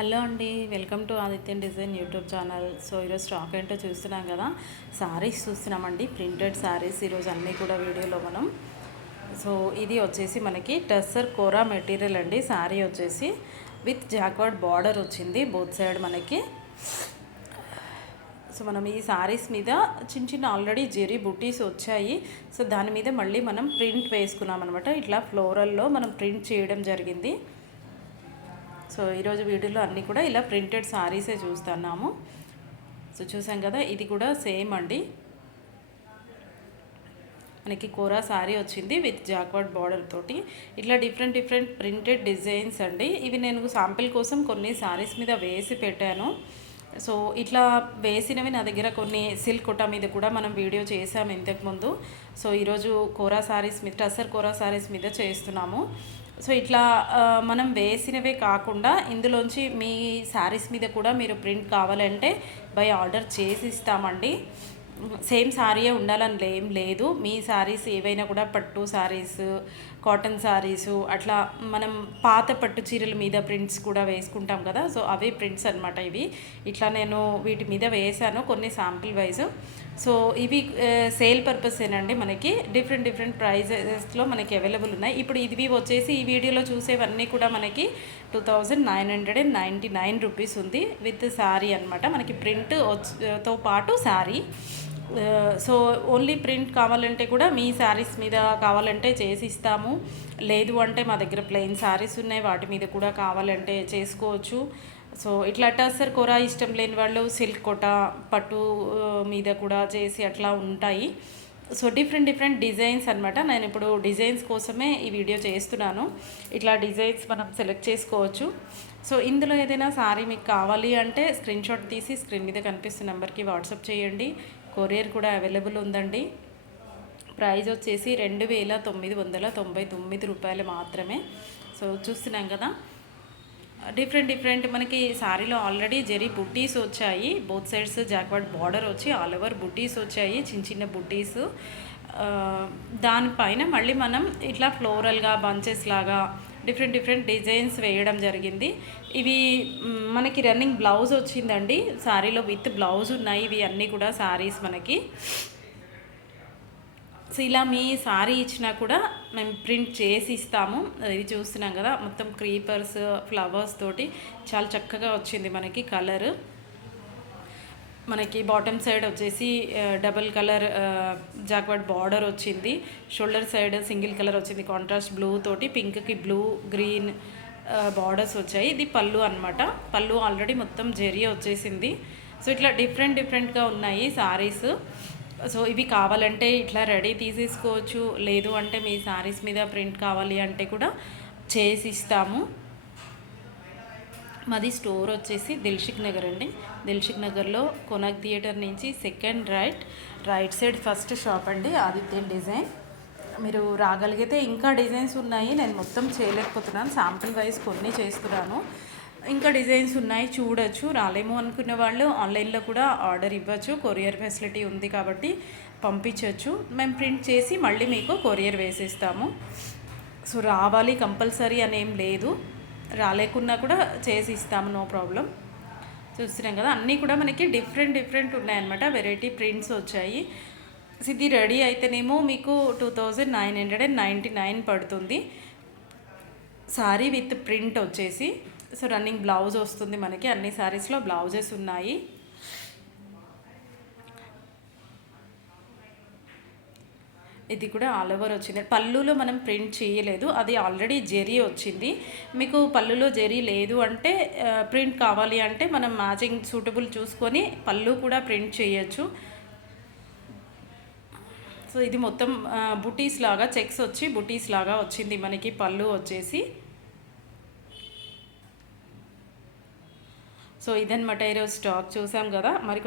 Hello అండి, welcome to Adityan Design YouTube channel. So ఈరోజు stock ఏంటో చూస్తున్నాం కదా, శారీస్ చూస్తున్నామండి. ప్రింటెడ్ శారీస్ ఈరోజు అన్నీ కూడా వీడియోలో మనం. సో ఇది వచ్చేసి మనకి టస్సర్ కోరా మెటీరియల్ అండి. శారీ వచ్చేసి విత్ జాక్వర్డ్ బార్డర్ వచ్చింది బోత్ సైడ్ మనకి. సో మనం ఈ శారీస్ మీద చిన్న చిన్న ఆల్రెడీ జెరీ బుటీస్ వచ్చాయి. సో దాని మీద మళ్ళీ మనం ప్రింట్ వేసుకున్నాం అనమాట. ఇట్లా ఫ్లోరల్లో మనం ప్రింట్ చేయడం జరిగింది. సో ఈరోజు వీడియోలో అన్నీ కూడా ఇలా ప్రింటెడ్ శారీసే చూస్తున్నాము. సో చూసాం కదా, ఇది కూడా సేమ్ అండి. మనకి కోరా శారీ వచ్చింది విత్ జాక్వర్డ్ బార్డర్ తోటి. ఇట్లా డిఫరెంట్ డిఫరెంట్ ప్రింటెడ్ డిజైన్స్ అండి. ఇవి నేను శాంపిల్ కోసం కొన్ని శారీస్ మీద వేసి పెట్టాను. సో ఇట్లా వేసినవి నా దగ్గర కొన్ని సిల్క్ కోటా మీద కూడా మనం వీడియో చేసాము ఇంతకుముందు. సో ఈరోజు కోరా శారీస్ మీద, టస్సర్ కోరా శారీస్ మీద చేస్తున్నాము. సో ఇట్లా మనం వేసినవే కాకుండా ఇందులోంచి మీ శారీస్ మీద కూడా మీరు ప్రింట్ కావాలంటే బై ఆర్డర్ చేసి ఇస్తామండి. సేమ్ శారీయే ఉండాలని ఏం లేదు. మీ శారీస్ ఏవైనా కూడా పట్టు శారీస్, కాటన్ శారీసు, అట్లా మనం పాత పట్టు చీరల మీద ప్రింట్స్ కూడా వేసుకుంటాం కదా. సో అవే ప్రింట్స్ అనమాట ఇవి. ఇట్లా నేను వీటి మీద వేసాను కొన్ని శాంపిల్ వైజ్. సో ఇవి సేల్ పర్పసేనండి. మనకి డిఫరెంట్ డిఫరెంట్ ప్రైజెస్లో మనకి అవైలబుల్ ఉన్నాయి. ఇప్పుడు ఇవి వచ్చేసి ఈ వీడియోలో చూసేవన్నీ కూడా మనకి 2999 రూపీస్ ఉంది విత్ శారీ అనమాట. మనకి ప్రింట్ తో పాటు శారీ. సో ఓన్లీ ప్రింట్ కావాలంటే కూడా మీ శారీస్ మీద కావాలంటే చేసి ఇస్తాము. లేదు అంటే మా దగ్గర ప్లెయిన్ శారీస్ ఉన్నాయి, వాటి మీద కూడా కావాలంటే చేసుకోవచ్చు. సో ఇట్లా టస్సర్ కోరా ఇష్టం లేని వాళ్ళు సిల్క్ కోటా పట్టు మీద కూడా చేసి అట్లా ఉంటాయి. సో డిఫరెంట్ డిఫరెంట్ డిజైన్స్ అనమాట. నేను ఇప్పుడు డిజైన్స్ కోసమే ఈ వీడియో చేస్తున్నాను. ఇట్లా డిజైన్స్ మనం సెలెక్ట్ చేసుకోవచ్చు. సో ఇందులో ఏదైనా శారీ మీకు కావాలి అంటే స్క్రీన్ షాట్ తీసి స్క్రీన్ మీద కనిపిస్తున్న నెంబర్కి వాట్సాప్ చేయండి. కొరియర్ కూడా అవైలబుల్ ఉందండి. ప్రైస్ వచ్చేసి 2999 రూపాయలు మాత్రమే. సో చూస్తున్నాం కదా, డిఫరెంట్ డిఫరెంట్ మనకి శారీలో ఆల్రెడీ జెరీ బుట్టీస్ వచ్చాయి. బోత్ సైడ్స్ జాక్వర్డ్ బార్డర్ వచ్చి ఆల్ ఓవర్ బుట్టీస్ వచ్చాయి, చిన్న చిన్న బుట్టీస్. దానిపైన మళ్ళీ మనం ఇట్లా ఫ్లోరల్గా బంచెస్ లాగా డిఫరెంట్ డిఫరెంట్ డిజైన్స్ వేయడం జరిగింది. ఇవి మనకి రన్నింగ్ బ్లౌజ్ వచ్చిందండి. శారీలో విత్ బ్లౌజ్ ఉన్నాయి ఇవి అన్నీ కూడా శారీస్ మనకి. సో ఇలా మీ శారీ ఇచ్చినా కూడా మేము ప్రింట్ చేసి ఇస్తాము. ఇది చూస్తున్నాం కదా, మొత్తం క్రీపర్స్, ఫ్లవర్స్ తోటి చాలా చక్కగా వచ్చింది మనకి కలర్. మనకి బాటమ్ సైడ్ వచ్చేసి డబుల్ కలర్ జాక్వర్డ్ బార్డర్ వచ్చింది. షోల్డర్ సైడ్ సింగిల్ కలర్ వచ్చింది కాంట్రాస్ట్ బ్లూ తోటి. పింక్కి బ్లూ, గ్రీన్ బార్డర్స్ వచ్చాయి. ఇది పళ్ళు అనమాట. పళ్ళు ఆల్రెడీ మొత్తం జెరీ వచ్చేసింది. సో ఇట్లా డిఫరెంట్ డిఫరెంట్గా ఉన్నాయి శారీస్. సో ఇవి కావాలంటే ఇట్లా రెడీ తీసేసుకోవచ్చు. లేదు అంటే మీ శారీస్ మీద ప్రింట్ కావాలి అంటే కూడా చేసి ఇస్తాము. మాది స్టోర్ వచ్చేసి దిల్షుక్ నగర్ అండి. దిల్షుక్ నగర్లో కొనక్ థియేటర్ నుంచి second right side first shop అండి, ఆదిత్యన్ డిజైన్. మీరు రాగలిగితే ఇంకా డిజైన్స్ ఉన్నాయి, నేను మొత్తం చేయలేకపోతున్నాను, శాంపిల్ వైజ్ కొన్ని చేస్తున్నాను. ఇంకా డిజైన్స్ ఉన్నాయి, చూడొచ్చు. రాలేము అనుకున్న వాళ్ళు ఆన్లైన్లో కూడా ఆర్డర్ ఇవ్వచ్చు. కొరియర్ ఫెసిలిటీ ఉంది కాబట్టి పంపించవచ్చు. మేము ప్రింట్ చేసి మళ్ళీ మీకు కొరియర్ వేసిస్తాము. సో రావాలి కంపల్సరీ అనేం లేదు, రాలేకున్నా కూడా చేసి ఇస్తాము, నో ప్రాబ్లం. చూస్తున్నాం కదా, అన్నీ కూడా మనకి డిఫరెంట్ డిఫరెంట్ ఉన్నాయన్నమాట. వెరైటీ ప్రింట్స్ వచ్చాయి. ఇది రెడీ అయితేనేమో మీకు 2999 పడుతుంది శారీ విత్ ప్రింట్ వచ్చేసి. సో రన్నింగ్ బ్లౌజ్ వస్తుంది మనకి. అన్ని శారీస్లో బ్లౌజెస్ ఉన్నాయి. ఇది కూడా ఆల్ ఓవర్ వచ్చింది. పళ్ళులో మనం ప్రింట్ చేయలేదు, అది ఆల్రెడీ జెరీ వచ్చింది. మీకు పళ్ళులో జెరీ లేదు అంటే, ప్రింట్ కావాలి అంటే మనం మ్యాచింగ్ సూటబుల్ చూసుకొని పళ్ళు కూడా ప్రింట్ చేయొచ్చు. సో ఇది మొత్తం బుటీస్ లాగా చెక్స్ వచ్చి బుటీస్ లాగా వచ్చింది మనకి పళ్ళు వచ్చేసి. సో ఇదన్నమాట ఈరోజు స్టాక్ చూసాం కదా. మరి